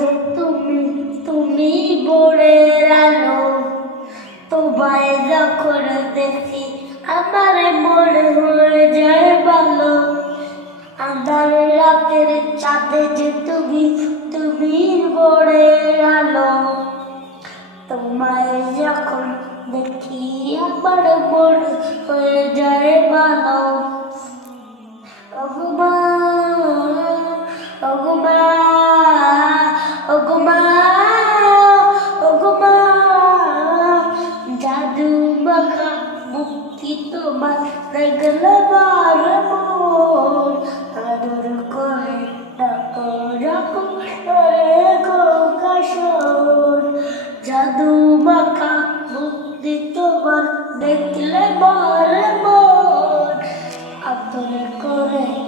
যে তুমি তুমি বোরের আলো। তোমায় যখন দেখি, আমার মনে হয়ে যায় ভালো। আন্ধার রাতের চাঁদে যে তুমি তুমি বোরের আলো। তোমায় যখন দেখি, আমার মনে হয়ে দেখলে বার আদর করে ডাকো ডাকো গো কাশর জাদু মাখা বুদ্ধি তোমার দেখলে বার মন আদর করে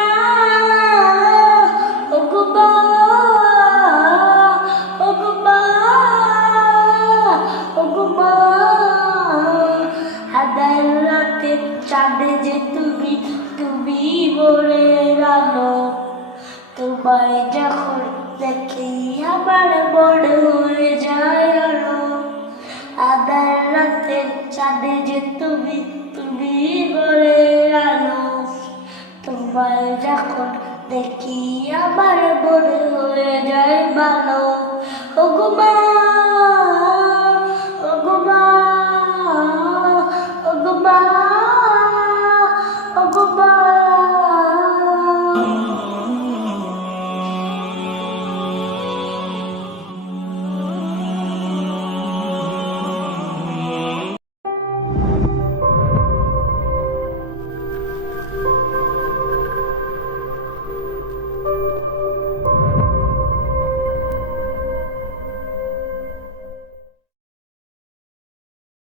চাঁদে যে তুমি তুমি বলে রানো তোমায় যখন দেখি আমার বড় হয়ে যায় আরও আদার রাতে চাঁদে যে তুমি তুমি বলে রানো তোমায় যখন দেখি আমার বড় হয়ে যায় ভালো। ওগুমা